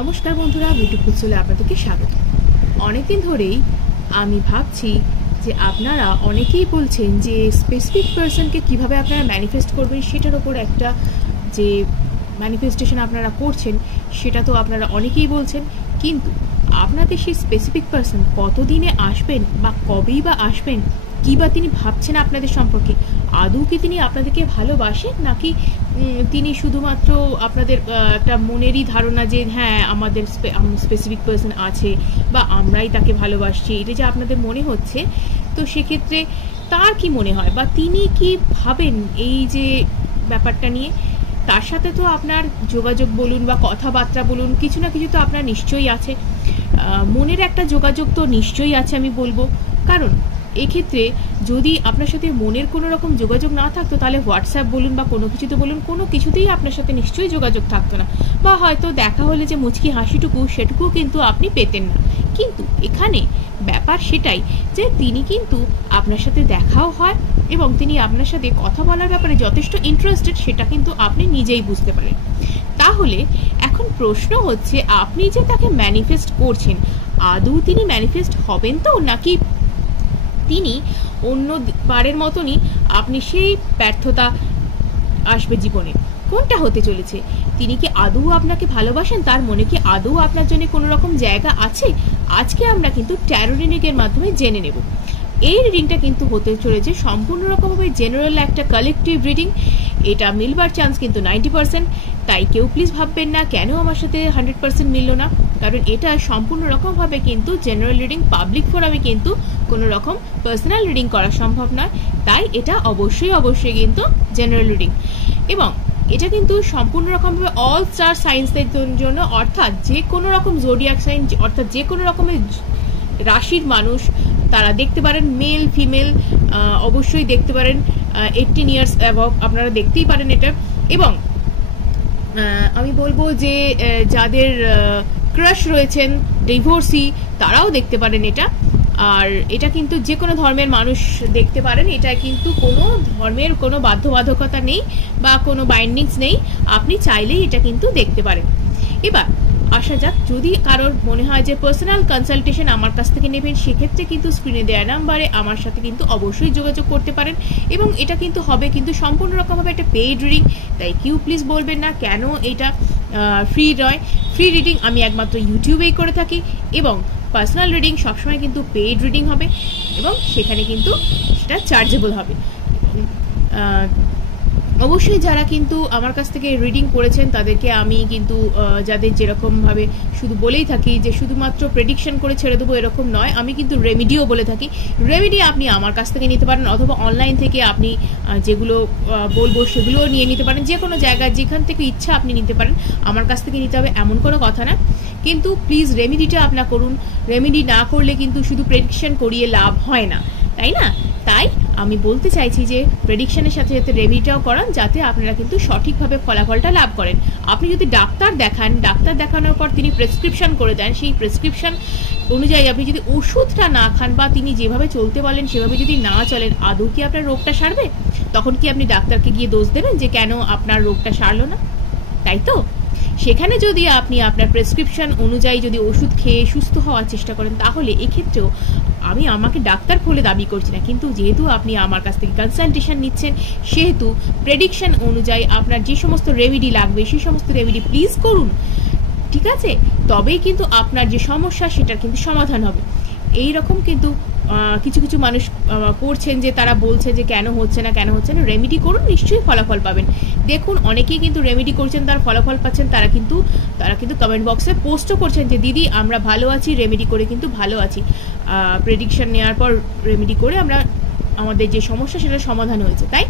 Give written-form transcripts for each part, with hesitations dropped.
নমস্কার বন্ধুরা, বিউটিফুল সোলে আপনাদেরকে স্বাগত। অনেকদিন ধরেই আমি ভাবছি যে আপনারা অনেকেই বলছেন যে স্পেসিফিক পারসনকে কিভাবে আপনারা ম্যানিফেস্ট করবেন, সেটার ওপর একটা যে ম্যানিফেস্টেশন আপনারা করছেন সেটা তো আপনারা অনেকেই বলছেন, কিন্তু আপনাদের সেই স্পেসিফিক পারসন কতদিনে আসবেন বা কবেই বা আসবেন, কী বা তিনি ভাবছেন আপনাদের সম্পর্কে, আদৌ কি তিনি আপনাদেরকে ভালোবাসেন নাকি তিনি শুধুমাত্র আপনাদের একটা মনেরই ধারণা যে হ্যাঁ আমাদের স্পেসিফিক পারসন আছে বা আমরাই তাকে ভালোবাসছি, এটা যে আপনাদের মনে হচ্ছে। তো সেক্ষেত্রে তার কি মনে হয় বা তিনি কি ভাবেন এই যে ব্যাপারটা নিয়ে, তার সাথে তো আপনার যোগাযোগ বলুন বা কথাবার্তা বলুন, কিছু না কিছু তো আপনার নিশ্চয়ই আছে, মনের একটা যোগাযোগ তো নিশ্চয়ই আছে আমি বলবো। কারণ এক্ষেত্রে যদি আপনার সাথে মনের কোনো রকম যোগাযোগ না থাকতো তাহলে হোয়াটসঅ্যাপ বলুন বা কোনো কিছুতে বলুন, কোনো কিছুতেই আপনার সাথে নিশ্চয়ই যোগাযোগ থাকতো না, বা হয়তো দেখা হলে যে মুচকি হাসিটুকু সেটুকুও কিন্তু আপনি পেতেন না। কিন্তু এখানে ব্যাপার সেটাই যে তিনি কিন্তু আপনার সাথে দেখাও হয় এবং তিনি আপনার সাথে কথা বলার ব্যাপারে যথেষ্ট ইন্টারেস্টেড, সেটা কিন্তু আপনি নিজেই বুঝতে পারেন। তাহলে এখন প্রশ্ন হচ্ছে, আপনি যে তাকে ম্যানিফেস্ট করছেন আদৌ তিনি ম্যানিফেস্ট হবেন তো, নাকি তিনি অন্য বারের মতনই আপনি সেই ব্যর্থতা আসবে জীবনে, কোনটা হতে চলেছে? তিনি কি আদৌ আপনাকে ভালোবাসেন? তার মনে কি আদৌ আপনার জন্য কোনো রকম জায়গা আছে? আজকে আমরা কিন্তু ট্যারো রিডিংয়ের মাধ্যমে জেনে নেব। এই রিডিংটা কিন্তু হতে চলেছে সম্পূর্ণ রকমভাবে জেনারেল একটা কালেকটিভ রিডিং। এটা মিলবার চান্স কিন্তু 90%, তাই কেউ প্লিজ ভাববেন না কেন আমার সাথে 100% মিলল না, কারণ এটা সম্পূর্ণ রকমভাবে কিন্তু জেনারেল রিডিং। পাবলিক ফোরামে কিন্তু কোনো রকম পার্সোনাল রিডিং করা সম্ভব নয়, তাই এটা অবশ্যই কিন্তু জেনারেল রিডিং। এবং এটা কিন্তু সম্পূর্ণ রকমভাবে অল স্টার সাইন্সদের জন্য, অর্থাৎ যে কোনো রকম জোডিয়াক সাইন, অর্থাৎ যে কোনো রকমের রাশির মানুষ তারা দেখতে পারেন, মেল ফিমেল অবশ্যই দেখতে পারেন, 18 ইয়ার্স অ্যাবভ আপনারা দেখতেই পারেন এটা। এবং আমি বলবো যে যাদের ক্রাশ রয়েছেন, ডিভোর্সি, তারাও দেখতে পারেন এটা। আর এটা কিন্তু যে কোনো ধর্মের মানুষ দেখতে পারেন, এটা কিন্তু কোনো ধর্মের কোনো বাধ্যবাধকতা নেই বা কোনো বাইন্ডিংস নেই, আপনি চাইলেই এটা কিন্তু দেখতে পারেন। এবার আসা যাক, যদি কারোর মনে হয় যে পার্সোনাল কনসালটেশন আমার কাছ থেকে নেবেন, সেক্ষেত্রে কিন্তু স্ক্রিনে দেওয়া নাম্বারে আমার সাথে কিন্তু অবশ্যই যোগাযোগ করতে পারেন। এবং এটা কিন্তু হবে কিন্তু সম্পূর্ণ রকমভাবে একটা পেইড রিডিং, তাই কেউ প্লিজ বলবেন না কেন এটা ফ্রি নয়। ফ্রি রিডিং আমি একমাত্র ইউটিউবেই করে থাকি, এবং পার্সোনাল রিডিং সবসময় কিন্তু পেইড রিডিং হবে এবং সেখানে কিন্তু সেটা চার্জেবল হবে। অবশ্যই যারা কিন্তু আমার কাছ থেকে রিডিং করেছেন তাদেরকে আমি কিন্তু যাদের যেরকমভাবে শুধু বলেই থাকি যে শুধুমাত্র প্রেডিকশন করে ছেড়ে দেবো এরকম নয়, আমি কিন্তু রেমিডিও বলে থাকি। রেমিডি আপনি আমার কাছ থেকে নিতে পারেন, অথবা অনলাইন থেকে আপনি যেগুলো বলবো সেগুলোও নিয়ে নিতে পারেন, যে কোনো জায়গায় যেখান থেকে ইচ্ছা আপনি নিতে পারেন। আমার কাছ থেকে নিতে হবে এমন কোনো কথা না, কিন্তু প্লিজ রেমিডিটা আপনার করুন। রেমিডি না করলে কিন্তু শুধু প্রেডিকশন করিয়ে লাভ হয় না, তাই না? তাই আমি বলতে চাইছি যে প্রেডিকশনের সাথে সাথে রেমিডিটাও করান, যাতে আপনারা কিন্তু সঠিকভাবে ফলাফলটা লাভ করেন। আপনি যদি ডাক্তার দেখান, ডাক্তার দেখানোর পর তিনি প্রেসক্রিপশন করে দেন, সেই প্রেসক্রিপশন অনুযায়ী আপনি যদি ওষুধটা না খান বা তিনি যেভাবে চলতে বলেন সেভাবে যদি না চলেন, আদৌ কি আপনার রোগটা সারবে? তখন কি আপনি ডাক্তারকে গিয়ে দোষ দেবেন যে কেন আপনার রোগটা সারলো না? তাই তো? সেখানে যদি আপনি আপনার প্রেসক্রিপশন অনুযায়ী যদি ওষুধ খেয়ে সুস্থ হওয়ার চেষ্টা করেন, তাহলে এক্ষেত্রেও আমি আমাকে ডাক্তার বলে দাবি করছি না, কিন্তু যেহেতু আপনি আমার কাছ থেকে কনসালটেশন নিচ্ছেন, সেহেতু প্রেডিকশন অনুযায়ী আপনার যে সমস্ত রেমিডি লাগবে সেই সমস্ত রেমিডি প্লিজ করুন, ঠিক আছে? তবেই কিন্তু আপনার যে সমস্যা সেটার কিন্তু সমাধান হবে। এই রকম কিন্তু কিছু কিছু মানুষ করছেন যে তারা বলছে যে কেন হচ্ছে না। রেমিডি করুন, নিশ্চয়ই ফলাফল পাবেন। দেখুন অনেকেই কিন্তু রেমিডি করছেন, তার ফলাফল পাচ্ছেন, তারা কিন্তু কমেন্ট বক্সে পোস্টও করছেন যে দিদি আমরা ভালো আছি, রেমিডি করে কিন্তু ভালো আছি, প্রেডিকশন নেওয়ার পর রেমিডি করে আমরা আমাদের যে সমস্যা সেটা সমাধান হয়েছে। তাই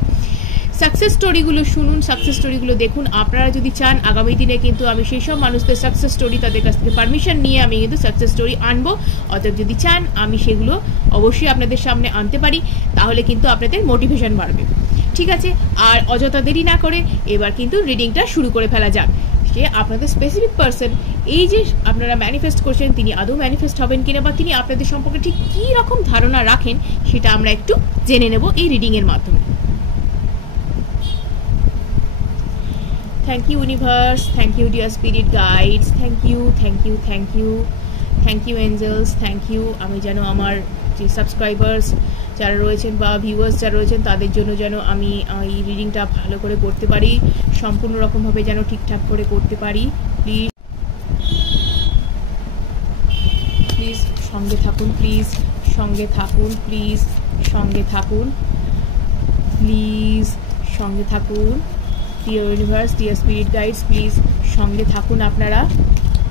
সাকসেস স্টোরিগুলো শুনুন, সাকসেস স্টোরিগুলো দেখুন। আপনারা যদি চান আগামী দিনে কিন্তু আমি সেই সব মানুষদের সাকসেস স্টোরি, তাদের কাছ থেকে পারমিশন নিয়ে আমি কিন্তু সাকসেস স্টোরি আনবো। অতএব যদি চান আমি সেগুলো অবশ্যই আপনাদের সামনে আনতে পারি, তাহলে কিন্তু আপনাদের মোটিভেশন বাড়বে। ঠিক আছে, আর অযথা দেরি না করে এবার কিন্তু রিডিংটা শুরু করে ফেলা যাক। যে আপনাদের স্পেসিফিক পারসন, এই যে আপনারা ম্যানিফেস্ট করছেন, তিনি আদৌ ম্যানিফেস্ট হবেন কিনা বা তিনি আপনাদের সম্পর্কে ঠিক কী রকম ধারণা রাখেন, সেটা আমরা একটু জেনে নেব এই রিডিংয়ের মাধ্যমে। Thank you universe, thank you dear spirit guides, thank you, thank you, thank you, thank you angels, thank you. আমি যেন আমার যে সাবস্ক্রাইবার্স যারা রয়েছেন বা ভিউয়ার্স যারা রয়েছেন তাদের জন্য যেন আমি এই রিডিংটা ভালো করে করতে পারি, সম্পূর্ণ রকমভাবে যেন ঠিকঠাক করে করতে পারি। প্লিজ প্লিজ সঙ্গে থাকুন, প্লিজ সঙ্গে থাকুন, প্লিজ সঙ্গে থাকুন, প্লিজ সঙ্গে থাকুন। Deer universe, deer spirit guides, please সঙ্গে থাকুন আপনারা,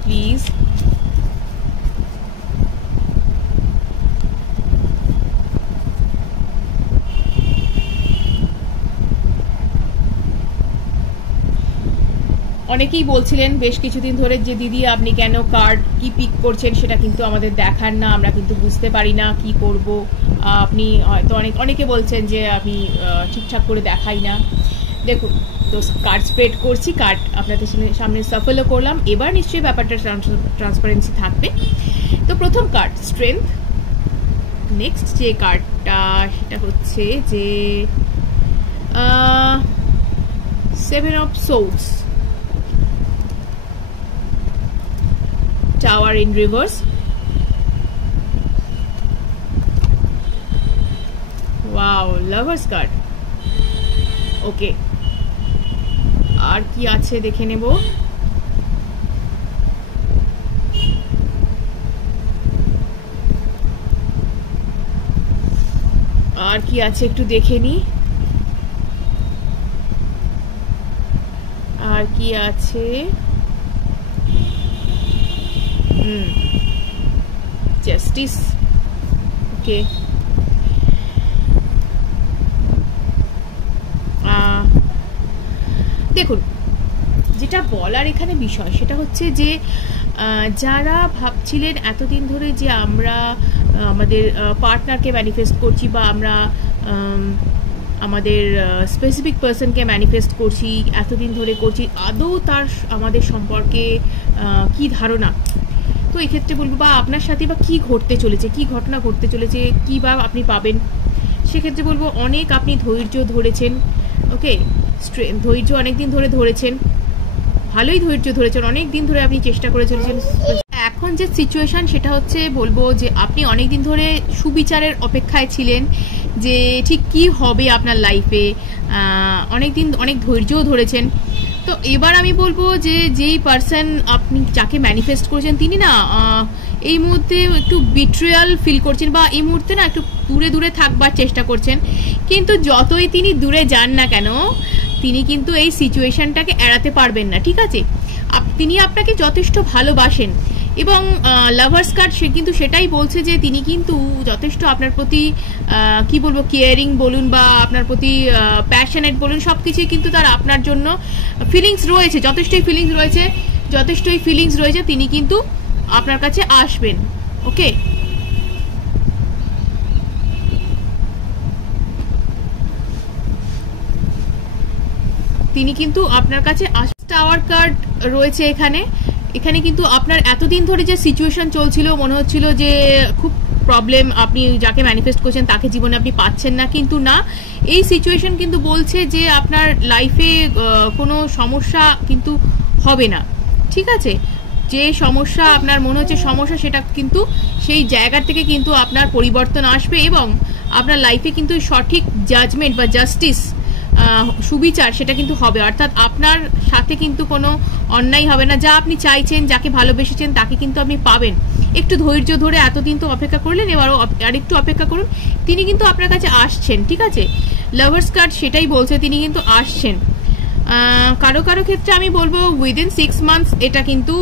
প্লিজ। অনেকেই বলছিলেন বেশ কিছুদিন ধরে যে দিদি আপনি কেন কার্ড কি পিক করছেন সেটা কিন্তু আমাদের দেখার না, আমরা কিন্তু বুঝতে পারি না কি করব। আপনি হয়তো অনেকে বলছেন যে আমি ঠিকঠাক করে দেখাই না। দেখুন, তো কার্ড স্প্রেড করছি, কার্ড আপনাদের সামনে সাফলও করলাম, এবার নিশ্চয়ই ব্যাপারটা ট্রান্সপারেন্সি থাকবে। তো প্রথম কার্ড স্ট্রেংথ। নেক্সট যে কার্ডটা সেটা হচ্ছে যে 7 of swords, tower in reverse, wow, lovers card. Okay, আর কি আছে দেখে নেব। আর কি আছে একটু দেখে নি, আর কি আছে। জাস্টিস। ওকে, দেখুন যেটা বলার এখানে বিষয় সেটা হচ্ছে যে যারা ভাবছিলেন এতদিন ধরে যে আমরা আমাদের পার্টনারকে ম্যানিফেস্ট করছি বা আমরা আমাদের স্পেসিফিক পার্সনকে ম্যানিফেস্ট করছি, এতদিন ধরে করছি, আদৌ তার আমাদের সম্পর্কে কি ধারণা। তো এক্ষেত্রে বলবো বা আপনার সাথে বা কী ঘটতে চলেছে, কি ঘটনা ঘটতে চলেছে, কী বা আপনি পাবেন, সেক্ষেত্রে বলবো অনেক আপনি ধৈর্য ধরেছেন। ওকে, ধৈর্য অনেক দিন ধরে ধরেছেন, ভালোই ধৈর্য ধরেছেন, অনেক দিন ধরে আপনি চেষ্টা করে চলেছেন। এখন যে সিচুয়েশন সেটা হচ্ছে বলবো যে আপনি অনেক দিন ধরে সুবিচারের অপেক্ষায় ছিলেন যে ঠিক কি হবে আপনার লাইফে, অনেক দিন অনেক ধৈর্যও ধরেছেন। তো এবার আমি বলবো যে যেই পার্সন আপনি যাকে ম্যানিফেস্ট করেছেন তিনি না এই মুহূর্তে একটু বিট্রিয়াল ফিল করছেন বা এই মুহূর্তে না একটু দূরে দূরে থাকবার চেষ্টা করছেন, কিন্তু যতই তিনি দূরে যান না কেন তিনি কিন্তু এই সিচুয়েশনটাকে এড়াতে পারবেন না, ঠিক আছে। তিনি আপনাকে যথেষ্ট ভালোবাসেন এবং লাভার্স কার্ড সে কিন্তু সেটাই বলছে যে তিনি কিন্তু যথেষ্ট আপনার প্রতি কি বলবো কেয়ারিং বলুন বা আপনার প্রতি প্যাশনেট বলুন, সব কিছুই কিন্তু তার আপনার জন্য ফিলিংস রয়েছে, যথেষ্টই ফিলিংস রয়েছে, তিনি কিন্তু আপনার কাছে আসবেন। ওকে, তিনি কিন্তু আপনার কাছে টাওয়ার কার্ড রয়েছে এখানে। এখানে কিন্তু আপনার এতদিন ধরে যে সিচুয়েশন চলছিল, মনে হচ্ছিল যে খুব প্রবলেম, আপনি যাকে ম্যানিফেস্ট করছেন তাকে জীবনে আপনি পাচ্ছেন না, কিন্তু না, এই সিচুয়েশন কিন্তু বলছে যে আপনার লাইফে কোনো সমস্যা কিন্তু হবে না, ঠিক আছে। যে সমস্যা আপনার মনে হচ্ছে সমস্যা, সেটা কিন্তু সেই জায়গা থেকে কিন্তু আপনার পরিবর্তন আসবে এবং আপনার লাইফে কিন্তু সঠিক জাজমেন্ট বা জাস্টিস, সুবিচার সেটা কিন্তু হবে, অর্থাৎ আপনার সাথে কিন্তু কোনো অন্যায় হবে না। যা আপনি চাইছেন, যাকে ভালোবেসেছেন তাকে কিন্তু আপনি পাবেন। একটু ধৈর্য ধরে এতদিন তো অপেক্ষা করলেন, এবারও আরেকটু অপেক্ষা করুন, তিনি কিন্তু আপনার কাছে আসছেন, ঠিক আছে। লাভার্স কার্ড সেটাই বলছে, তিনি কিন্তু আসছেন। কারো কারো ক্ষেত্রে আমি বলবো উইদিন 6 মান্থস এটা কিন্তু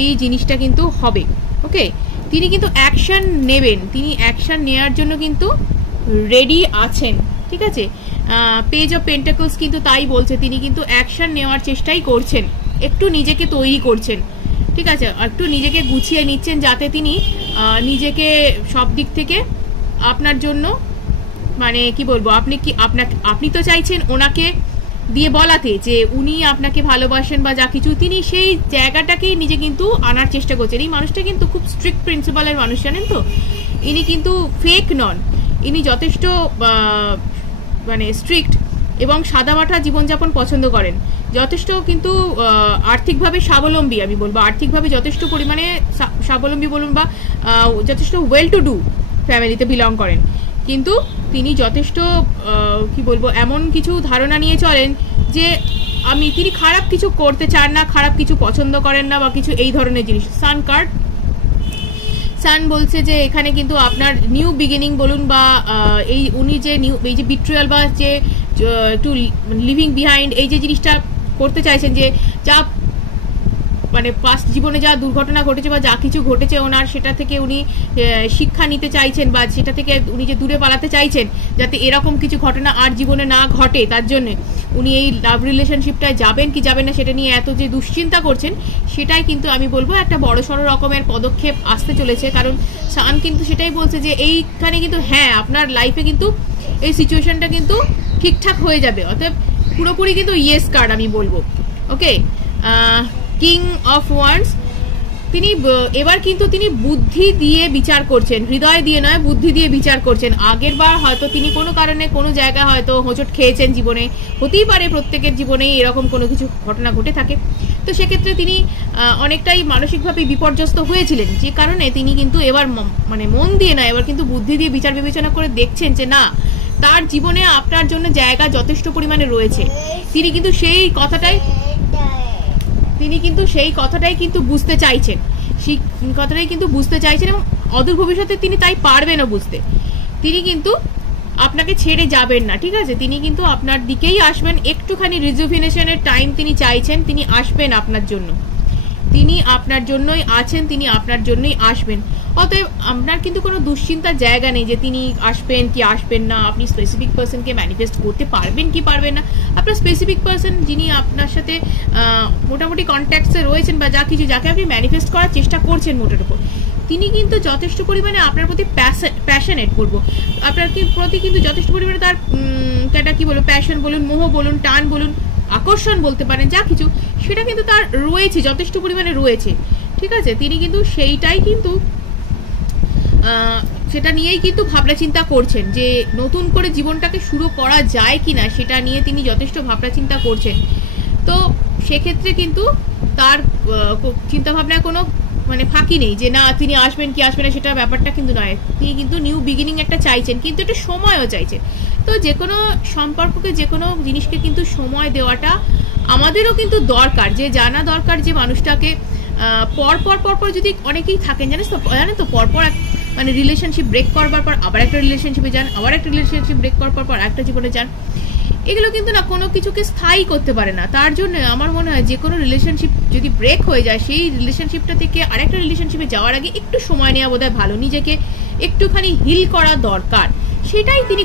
এই জিনিসটা কিন্তু হবে। ওকে, তিনি কিন্তু অ্যাকশন নেবেন, তিনি অ্যাকশন নেওয়ার জন্য কিন্তু রেডি আছেন, ঠিক আছে। পেজ অফ পেন্টাকলস কিন্তু তাই বলছে, তিনি কিন্তু অ্যাকশন নেওয়ার চেষ্টাই করছেন, একটু নিজেকে তৈরি করছেন, ঠিক আছে, একটু নিজেকে গুছিয়ে নিচ্ছেন যাতে তিনি নিজেকে সব দিক থেকে আপনার জন্য মানে কি বলবো আপনি তো চাইছেন ওনাকে দিয়ে বলাতে যে উনি আপনাকে ভালোবাসেন বা যা কিছু, তিনি সেই জায়গাটাকেই নিজে কিন্তু আনার চেষ্টা করছেন। এই মানুষটা কিন্তু খুব স্ট্রিক্ট প্রিন্সিপালের মানুষ, জানেন তো, ইনি কিন্তু ফেক নন, ইনি যথেষ্ট মানে স্ট্রিক্ট এবং সাদামাটা জীবনযাপন পছন্দ করেন, যথেষ্ট কিন্তু আর্থিকভাবে স্বাবলম্বী, আমি বলবো আর্থিকভাবে যথেষ্ট পরিমাণে স্বাবলম্বী বলুন বা যথেষ্ট ওয়েল টু ডু ফ্যামিলিতে বিলং করেন, কিন্তু তিনি যথেষ্ট কি বলবো এমন কিছু ধারণা নিয়ে চলেন যে তিনি খারাপ কিছু করতে চান না, খারাপ কিছু পছন্দ করেন না বা কিছু এই ধরনের জিনিস। সান কার্ড, সান বলছে যে এখানে কিন্তু আপনার নিউ বিগিনিং বলুন বা উনি যে এই যে বিট্রিয়াল বা যে টু লিভিং বিহাইন্ড এই যে জিনিসটা করতে চাইছেন, যে যা মানে পাস্ট জীবনে যা দুর্ঘটনা ঘটেছে বা যা কিছু ঘটেছে ওনার, সেটা থেকে উনি শিক্ষা নিতে চাইছেন বা সেটা থেকে উনি যে দূরে পালাতে চাইছেন যাতে এরকম কিছু ঘটনা আর জীবনে না ঘটে, তার জন্য উনি এই লাভ রিলেশনশিপটায় যাবেন কি যাবেন না সেটা নিয়ে এত যে দুশ্চিন্তা করছেন, সেটাই কিন্তু আমি বলবো একটা বড়সড় রকমের পদক্ষেপ আসতে চলেছে। কারণ সান কিন্তু সেটাই বলছে যে এইখানে কিন্তু হ্যাঁ আপনার লাইফে কিন্তু এই সিচুয়েশনটা কিন্তু ঠিকঠাক হয়ে যাবে, অতএব পুরোপুরি কিন্তু ইয়েস কার্ড আমি বলবো। ওকে, কিং অফ ওয়ান্ডস, তিনি এবার কিন্তু তিনি বুদ্ধি দিয়ে বিচার করছেন, হৃদয় দিয়ে নয়, বুদ্ধি দিয়ে বিচার করছেন। আগের বার হয়তো তিনি কোনো কারণে কোনো জায়গায় হয়তো হোঁচট খেয়েছেন জীবনে, হতেই পারে প্রত্যেকের জীবনেই এরকম কোনো কিছু ঘটনা ঘটে থাকে, তো সেক্ষেত্রে তিনি অনেকটাই মানসিকভাবে বিপর্যস্ত হয়েছিলেন, যে কারণে তিনি কিন্তু এবার মানে মন দিয়ে নয়, এবার কিন্তু বুদ্ধি দিয়ে বিচার বিবেচনা করে দেখছেন যে না, তার জীবনে আপনার জন্য জায়গা যথেষ্ট পরিমাণে রয়েছে। তিনি কিন্তু সেই কথাটাই কিন্তু বুঝতে চাইছেন, সেই কথাটাই কিন্তু বুঝতে চাইছেন এবং অদূর ভবিষ্যতে তিনি তাই পারবেনও বুঝতে। তিনি কিন্তু আপনাকে ছেড়ে যাবেন না, ঠিক আছে, তিনি কিন্তু আপনার দিকেই আসবেন। একটুখানি রিজুভিনেশনের টাইম তিনি চাইছেন, তিনি আসবেন আপনার জন্য, তিনি আপনার জন্যই আছেন, তিনি আপনার জন্যই আসবেন। অতএব আপনার কিন্তু কোনো দুশ্চিন্তার জায়গা নেই যে তিনি আসবেন কি আসবেন না। আপনি স্পেসিফিক পার্সনকে ম্যানিফেস্ট করতে পারবেন কি পারবেন না, আপনার স্পেসিফিক পার্সন যিনি আপনার সাথে মোটামুটি কন্ট্যাক্টসে রয়েছেন বা যা কিছু যাকে আপনি ম্যানিফেস্ট করার চেষ্টা করছেন মোটের উপর, তিনি কিন্তু যথেষ্ট পরিমাণে আপনার প্রতি প্যাশনেট করবো, আপনার প্রতি কিন্তু যথেষ্ট পরিমাণে তার একটা কি বলবো প্যাশন বলুন, মোহ বলুন, টান বলুন, আকর্ষণ বলতে পারেন, যা কিছু সেটা কিন্তু তার রয়েছে, যথেষ্ট পরিমাণে রয়েছে, ঠিক আছে। তিনি কিন্তু সেইটাই কিন্তু সেটা নিয়েই কিন্তু ভাবনা চিন্তা করছেন যে নতুন করে জীবনটাকে শুরু করা যায় কিনা, সেটা নিয়ে তিনি যথেষ্ট ভাবনা চিন্তা করছেন। তো সেক্ষেত্রে কিন্তু তার চিন্তাভাবনায় কোনো মানে ফাঁকি নেই যে না তিনি আসবেন কি আসবেন না, সেটা ব্যাপারটা কিন্তু নয়। তিনি কিন্তু নিউ বিগিনিং একটা চাইছেন, কিন্তু একটু সময়ও চাইছেন। তো যে কোনো সম্পর্ককে, যে কোনো জিনিসকে কিন্তু সময় দেওয়াটা আমাদেরও কিন্তু দরকার, যে জানা দরকার যে মানুষটাকে পরপর যদি অনেকেই থাকেন জানেন তো পরপর মানে রিলেশনশিপ ব্রেক করবার পর আবার একটা রিলেশনশিপে যান, আবার একটা রিলেশনশিপ ব্রেক করবার পর একটা জীবনে যান, এগুলো কিন্তু না কোনো কিছুকে স্থায়ী করতে পারে না। তার জন্য আমার মনে হয় যে কোনো রিলেশনশিপ যদি ব্রেক হয়ে যায়, সেই রিলেশনশিপটা থেকে আরেকটা রিলেশনশিপে যাওয়ার আগে একটু সময় নেওয়া বোধহয় ভালো, নিজেকে একটুখানি হিল করা দরকার। সেটাই তিনি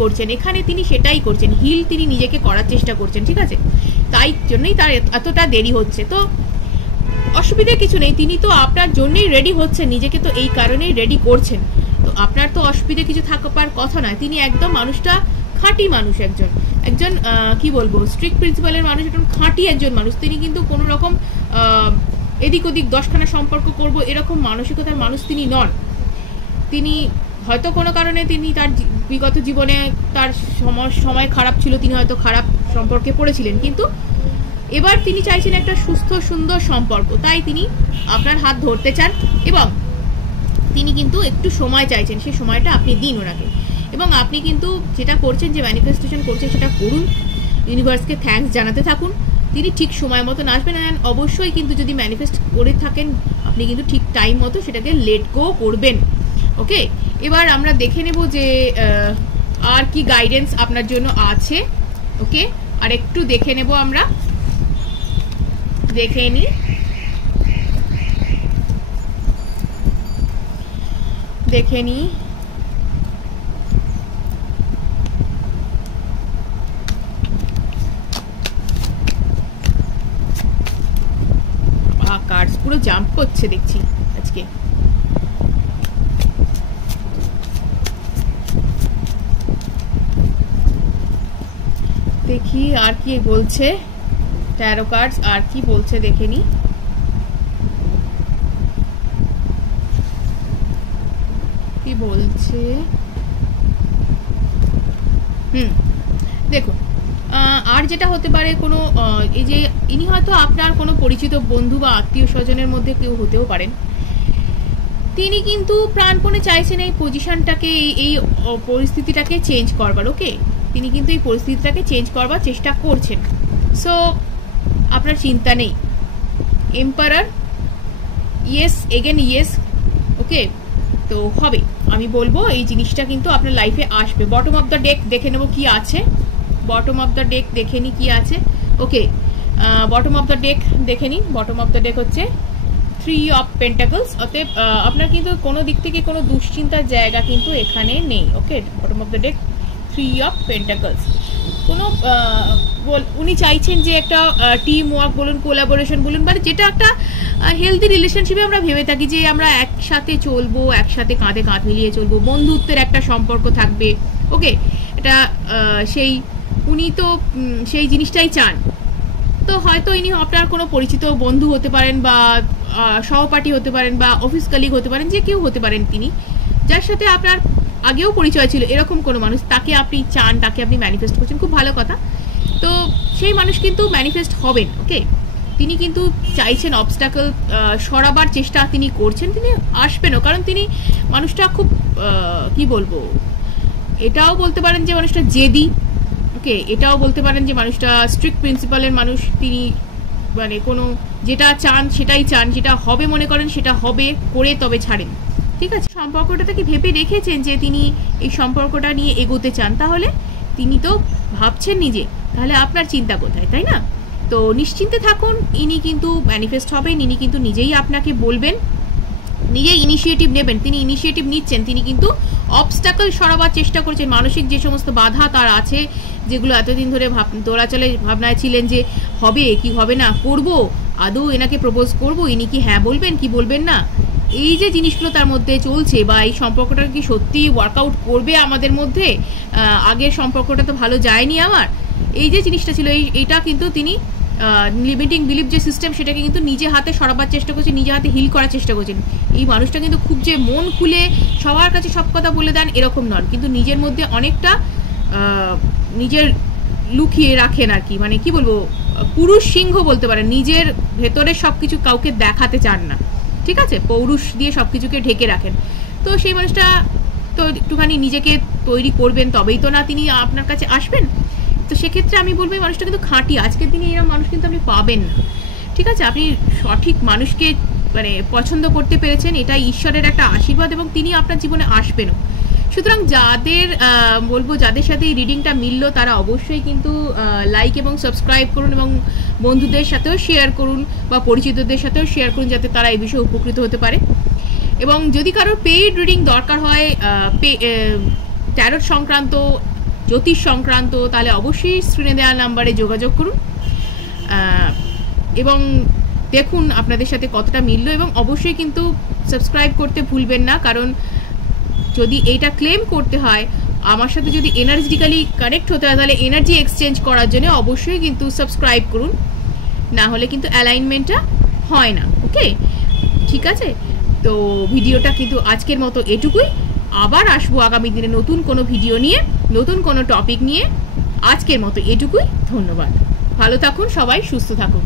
করছেন এখানে, তিনি সেটাই করছেন, হিল তিনি নিজেকে করার চেষ্টা করছেন, ঠিক আছে। তাই জন্যই তার এতটা দেরি হচ্ছে। তো অসুবিধা কিছু নেই, তিনি তো আপনার জন্যই রেডি হচ্ছেন, নিজেকে তো এই কারণেই রেডি করছেন, তো আপনার তো অসুবিধা কিছু থাকার কথা নয়। তিনি একদম মানুষটা খাঁটি মানুষ, একজন কি বলবো স্ট্রিক্ট প্রিন্সিপালের মানুষ, একজন খাঁটি একজন মানুষ। তিনি কিন্তু কোনো রকম এদিক ওদিক 10খানা সম্পর্ক করব এরকম মানসিকতার মানুষ তিনি নন। তিনি হয়তো কোনো কারণে তিনি তার বিগত জীবনে তার সময় খারাপ ছিল, তিনি হয়তো খারাপ সম্পর্কে পড়েছিলেন, কিন্তু এবার তিনি চাইছেন একটা সুস্থ সুন্দর সম্পর্ক, তাই তিনি আপনার হাত ধরতে চান এবং তিনি কিন্তু একটু সময় চাইছেন, সেই সময়টা আপনি দিন ওনাকে। এবং আপনি কিন্তু যেটা করছেন, যে ম্যানিফেস্টেশন করছেন সেটা করুন, ইউনিভার্সকে থ্যাঙ্কস জানাতে থাকুন, তিনি ঠিক সময় মতন আসবেন। অ্যান্ড অবশ্যই কিন্তু যদি ম্যানিফেস্ট করে থাকেন আপনি কিন্তু ঠিক টাইম মতো সেটাকে লেট গো করবেন। ওকে, এবার আমরা দেখে নেব যে আর কি গাইডেন্স আপনার জন্য আছে। ওকে, আর একটু দেখে নেব, আমরা দেখে নিই, কার্ডস পুরো জাম্প করছে দেখছি আজকে। দেখি আর কি বলছে ট্যারো কার্ডস, আর কি বলছে দেখে নি। কি বলছে, দেখুন আর যেটা হতে পারে কোনো এই যে ইনি হয়তো আপনার কোনো পরিচিত বন্ধু বা আত্মীয় স্বজনের মধ্যে কেউ হতেও পারেন, তিনি কিন্তু প্রাণপণে চাইছেন এই পজিশনটাকে, এই পরিস্থিতিটাকে চেঞ্জ করবার। ওকে, তিনি কিন্তু এই পরিস্থিতিটাকে চেঞ্জ করবার চেষ্টা করছেন। সো আপনার চিন্তা নেই। Emperor, yes again yes. Okay, তো হবে, আমি বলবো এই জিনিসটা কিন্তু আপনার লাইফে আসবে। বটম অফ দ্য ডেক দেখে নেবো কি আছে, বটম অফ দ্য ডেক দেখে নি কি আছে। ওকে, বটম অফ দ্য ডেক দেখে নিন। বটম অফ দ্য ডেক হচ্ছে 3 অফ পেন্টাকলস। অতএব আপনার কিন্তু কোনো দিক থেকে কোনো দুশ্চিন্তার জায়গা কিন্তু এখানে নেই। Okay, bottom of the deck 3 of pentacles. কোনো উনি চাইছেন যে একটা টিম ওয়ার্ক বলুন, কোলাবোরেশন বলুন, মানে যেটা একটা হেলদি রিলেশনশিপে আমরা ভেবে থাকি যে আমরা একসাথে চলবো, একসাথে কাঁধে কাঁধ মিলিয়ে চলবো, বন্ধুত্বের একটা সম্পর্ক থাকবে। ওকে, এটা সেই উনি তো সেই জিনিসটাই চান। তো হয়তো ইনি আপনার কোনো পরিচিত বন্ধু হতে পারেন, বা সহপাঠী হতে পারেন, বা অফিস কলিগ হতে পারেন, যে কেউ হতে পারেন তিনি, যার সাথে আপনার আগেও পরিচয় ছিল, এরকম কোনো মানুষ, তাকে আপনি চান, তাকে আপনি ম্যানিফেস্ট করছেন, খুব ভালো কথা। তো সেই মানুষ কিন্তু ম্যানিফেস্ট হবেন। ওকে, তিনি কিন্তু চাইছেন অবস্টাকল সরাবার চেষ্টা তিনি করছেন, তিনি আসবেনও, কারণ তিনি মানুষটা খুব কি বলবো, এটাও বলতে পারেন যে মানুষটা জেদি। ওকে, এটাও বলতে পারেন যে মানুষটা স্ট্রিক্ট প্রিন্সিপালের মানুষ। তিনি মানে কোনো যেটা চান সেটাই চান, যেটা হবে মনে করেন সেটা হবে, করে তবে ছাড়েন। ঠিক আছে, সম্পর্কটা থেকে ভেবে রেখেছেন যে তিনি এই সম্পর্কটা নিয়ে এগোতে চান, তাহলে তিনি তো ভাবছেন নিজে, তাহলে আপনার চিন্তা কোথায়, তাই না? তো নিশ্চিন্তে থাকুন, ইনি কিন্তু ম্যানিফেস্ট হবেন, ইনি কিন্তু নিজেই আপনাকে বলবেন, নিজেই ইনিশিয়েটিভ নেবেন। তিনি ইনিশিয়েটিভ নিচ্ছেন, তিনি কিন্তু অবস্টাকল সরাবার চেষ্টা করছেন। মানসিক যে সমস্ত বাধা তার আছে, যেগুলো এতদিন ধরে দোলাচলে ভাবনায় ছিলেন যে হবে কি হবে না, করব আদৌ এনাকে প্রপোজ করব, ইনি কি হ্যাঁ বলবেন কি বলবেন না, এই যে জিনিসগুলো তার মধ্যে চলছে, বা এই সম্পর্কটা কি সত্যি ওয়ার্কআউট করবে আমাদের মধ্যে, আগের সম্পর্কটা তো ভালো যায়নি আমার, এই যে জিনিসটা ছিল, এইটা কিন্তু তিনি লিমিটিং বিলিভ যে সিস্টেম, সেটাকে কিন্তু নিজে হাতে সরাবার চেষ্টা করছেন, নিজে হাতে হিল করার চেষ্টা করছেন। এই মানুষটা কিন্তু খুব যে মন খুলে সবার কাছে সব কথা বলে দেন এরকম নন, কিন্তু নিজের মধ্যে অনেকটা নিজের লুকিয়ে রাখেন আর কি, মানে কি বলবো, পুরুষ সিংহ বলতে পারেন, নিজের ভেতরে সবকিছু কাউকে দেখাতে চান না। ঠিক আছে, পৌরুষ দিয়ে সবকিছুকে ঢেকে রাখেন। তো সেই মানুষটা তো একটুখানি নিজেকে তৈরি করবেন, তবেই তো না তিনি আপনার কাছে আসবেন। তো সেক্ষেত্রে আমি বলবো এই মানুষটা কিন্তু খাঁটি, আজকের দিনে এরকম মানুষ কিন্তু আপনি পাবেন না। ঠিক আছে, আপনি সঠিক মানুষকে মানে পছন্দ করতে পেরেছেন, এটাই ঈশ্বরের একটা আশীর্বাদ, এবং তিনি আপনার জীবনে আসবেনও। সুতরাং যাদের বলবো, যাদের সাথে এই রিডিংটা মিললো তারা অবশ্যই কিন্তু লাইক এবং সাবস্ক্রাইব করুন, এবং বন্ধুদের সাথেও শেয়ার করুন, বা পরিচিতদের সাথেও শেয়ার করুন, যাতে তারা এই বিষয়ে উপকৃত হতে পারে। এবং যদি কারোর পেইড রিডিং দরকার হয়, ট্যারোট সংক্রান্ত, জ্যোতিষ সংক্রান্ত, তাহলে অবশ্যই স্ক্রিনে দেওয়া নাম্বারে যোগাযোগ করুন, এবং দেখুন আপনাদের সাথে কতটা মিললো। এবং অবশ্যই কিন্তু সাবস্ক্রাইব করতে ভুলবেন না, কারণ যদি এইটা ক্লেম করতে হয়, আমার সাথে যদি এনার্জিক্যালি কানেক্ট হতে হয়, তাহলে এনার্জি এক্সচেঞ্জ করার জন্য অবশ্যই কিন্তু সাবস্ক্রাইব করুন, না হলে কিন্তু অ্যালাইনমেন্টটা হয় না। ওকে, ঠিক আছে, তো ভিডিওটা কিন্তু আজকের মতো এটুকুই। আবার আসবো আগামী দিনে নতুন কোনো ভিডিও নিয়ে, নতুন কোনো টপিক নিয়ে। আজকের মতো এটুকুই, ধন্যবাদ, ভালো থাকুন সবাই, সুস্থ থাকুন।